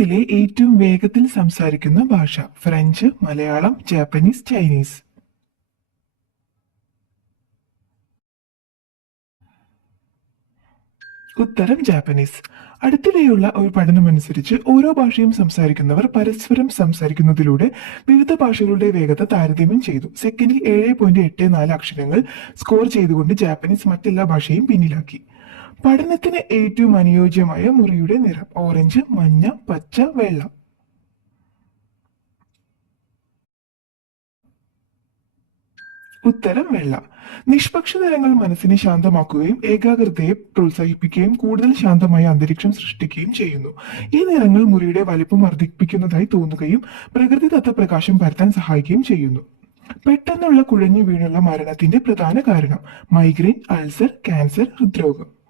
ലോകത്തിലെ ഏറ്റവും വേഗത്തിൽ സംസാരിക്കുന്ന ഭാഷ? French, Malayalam, Japanese, Chinese? ഉത്തരം ജാപ്പനീസ്. അടുത്തിടെയുള്ള ഒരു പഠനമനുസരിച്ച് ഓരോ ഭാഷയും സംസാരിക്കുന്നവർ പരസ്പരം സംസാരിക്കുന്നതിലൂടെ വിവിധ ഭാഷകളുടെ വേഗത താരതമ്യം ചെയ്തു. സെക്കൻഡിൽ 7.84 അക്ഷരങ്ങൾ സ്കോർ ചെയ്തുകൊണ്ട് ജാപ്പനീസ് മറ്റെല്ലാ ഭാഷയും പിന്നിലാക്കി. പഠനത്തിന് ഏറ്റവും അനുയോജ്യമായ മുറിയുടെ നിറം? ഓറഞ്ച്, മഞ്ഞ, പച്ച, വെള്ള? ഉത്തരം വെള്ള. നിഷ്പക്ഷ നിറങ്ങൾ മനസ്സിനെ ശാന്തമാക്കുകയും ഏകാഗ്രതയെ പ്രോത്സാഹിപ്പിക്കുകയും കൂടുതൽ ശാന്തമായ അന്തരീക്ഷം സൃഷ്ടിക്കുകയും ചെയ്യുന്നു. ഈ നിറങ്ങൾ മുറിയുടെ വലിപ്പം വർദ്ധിപ്പിക്കുന്നതായി തോന്നുകയും പ്രകൃതിദത്ത പ്രകാശം പരത്താൻ സഹായിക്കുകയും ചെയ്യുന്നു. പെട്ടെന്നുള്ള കുഴഞ്ഞു വീണുള്ള മരണത്തിന്റെ പ്രധാന കാരണം? മൈഗ്രെയിൻ, അൾസർ, ക്യാൻസർ, ഹൃദ്രോഗം?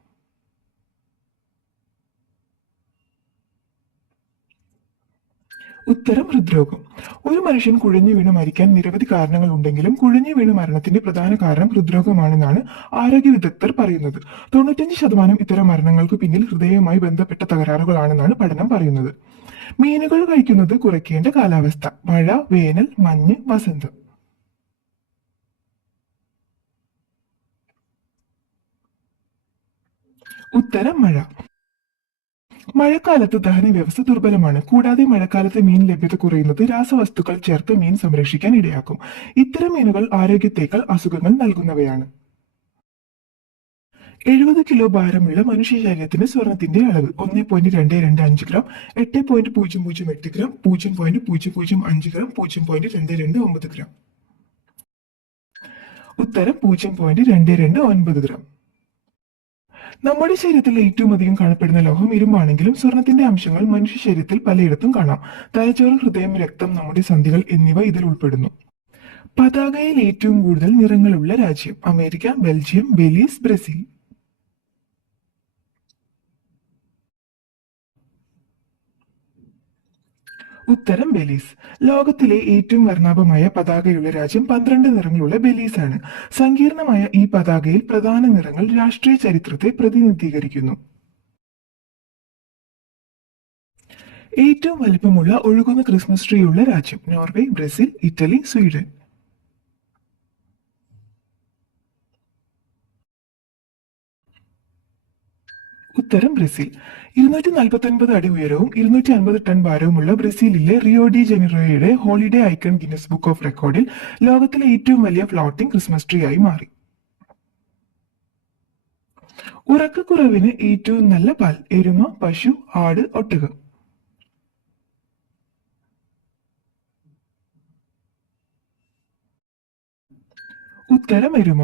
ഉത്തരം ഹൃദ്രോഗം. ഒരു മനുഷ്യൻ കുഴഞ്ഞു വീണ് മരിക്കാൻ നിരവധി കാരണങ്ങൾ ഉണ്ടെങ്കിലും കുഴഞ്ഞു വീണ് മരണത്തിന്റെ പ്രധാന കാരണം ഹൃദ്രോഗമാണെന്നാണ് ആരോഗ്യ വിദഗ്ധർ പറയുന്നത്. 95% ഇത്തരം മരണങ്ങൾക്ക് പിന്നിൽ ഹൃദയവുമായി ബന്ധപ്പെട്ട തകരാറുകളാണെന്നാണ് പഠനം പറയുന്നത്. മീനുകൾ കഴിക്കുന്നത് കുറയ്ക്കേണ്ട കാലാവസ്ഥ? മഴ, വേനൽ, മഞ്ഞ്, വസന്തം? ഉത്തരം മഴ. മഴക്കാലത്ത് ദഹന വ്യവസ്ഥ ദുർബലമാണ്. കൂടാതെ മഴക്കാലത്ത് മീൻ ലഭ്യത കുറയുന്നത് രാസവസ്തുക്കൾ ചേർത്ത് മീൻ സംരക്ഷിക്കാൻ ഇടയാക്കും. ഇത്തരം മീനുകൾ ആരോഗ്യത്തേക്കാൾ അസുഖങ്ങൾ നൽകുന്നവയാണ്. 70 കിലോ ഭാരമുള്ള മനുഷ്യ ശരീരത്തിന് സ്വർണത്തിന്റെ അളവ്? 1.225 ഗ്രാം, 8.008 ഗ്രാം, 0.005 ഗ്രാം, 0.229 ഗ്രാം? ഉത്തരം 0.229 ഗ്രാം. നമ്മുടെ ശരീരത്തിൽ ഏറ്റവും അധികം കാണപ്പെടുന്ന ലോഹം ഇരുമ്പാണെങ്കിലും സ്വർണത്തിന്റെ അംശങ്ങൾ മനുഷ്യ ശരീരത്തിൽ പലയിടത്തും കാണാം. തലച്ചോറ്, ഹൃദയം, രക്തം, നമ്മുടെ സന്ധികൾ എന്നിവ ഇതിൽ ഉൾപ്പെടുന്നു. പതാകയിൽ ഏറ്റവും കൂടുതൽ നിറങ്ങളുള്ള രാജ്യം? America, Belgium, Belize, Brazil? ഉത്തരം ബെലീസ്. ലോകത്തിലെ ഏറ്റവും വർണ്ണാഭമായ പതാകയുള്ള രാജ്യം 12 നിറങ്ങളുള്ള ബെലീസ് ആണ്. സങ്കീർണമായ ഈ പതാകയിൽ പ്രധാന നിറങ്ങൾ രാഷ്ട്രീയ ചരിത്രത്തെ പ്രതിനിധീകരിക്കുന്നു. ഏറ്റവും വലിപ്പമുള്ള ഒഴുകുന്ന ക്രിസ്മസ് ട്രീ ഉള്ള രാജ്യം? Norway, Brazil, Italy, Sweden? ഉത്തരം ബ്രസീൽ. 249 അടി ഉയരവും 250 ടൺ ഭാരവുമുള്ള ബ്രസീലിലെ റിയോ ഡി ജനീറോയുടെ holiday icon Guinness book of റെക്കോർഡിൽ ലോകത്തിലെ ഏറ്റവും വലിയ ഫ്ലോട്ടിംഗ് ക്രിസ്മസ് ട്രീ ആയി മാറി. ഉറക്കക്കുറവിന് ഏറ്റവും നല്ല പാൽ? എരുമ, പശു, ആട്, ഒട്ടകം? ഉത്തരം എരുമ.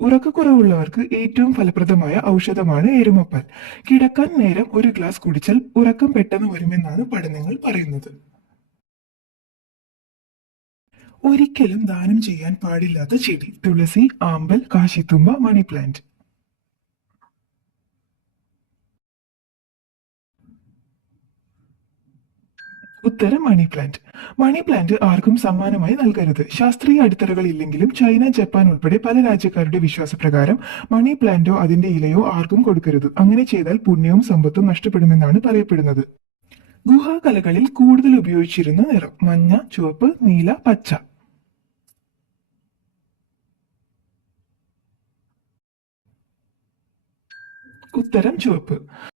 ഉറക്കക്കുറവുള്ളവർക്ക് ഏറ്റവും ഫലപ്രദമായ ഔഷധമാണ് എരുമപ്പാൽ. കിടക്കാൻ നേരം ഒരു ഗ്ലാസ് കുടിച്ചാൽ ഉറക്കം പെട്ടെന്ന് വരുമെന്നാണ് പഠനങ്ങൾ പറയുന്നത്. ഒരിക്കലും ദാനം ചെയ്യാൻ പാടില്ലാത്ത ചെടി? തുളസി, ആമ്പൽ, കാശിത്തുമ്പ, മണി പ്ലാന്റ്? ഉത്തരം മണി പ്ലാന്റ്. മണി പ്ലാന്റ് ആർക്കും സമ്മാനമായി നൽകരുത്. ശാസ്ത്രീയ അടിത്തറകൾ ഇല്ലെങ്കിലും ചൈന, ജപ്പാൻ ഉൾപ്പെടെ പല രാജ്യക്കാരുടെ വിശ്വാസപ്രകാരം മണി പ്ലാന്റോ അതിന്റെ ഇലയോ ആർക്കും കൊടുക്കരുത്. അങ്ങനെ ചെയ്താൽ പുണ്യവും സമ്പത്തും നഷ്ടപ്പെടുമെന്നാണ് പറയപ്പെടുന്നത്. ഗുഹാകലകളിൽ കൂടുതൽ ഉപയോഗിച്ചിരുന്ന നിറം? മഞ്ഞ, ചുവപ്പ്, നീല, പച്ച? ഉത്തരം ചുവപ്പ്.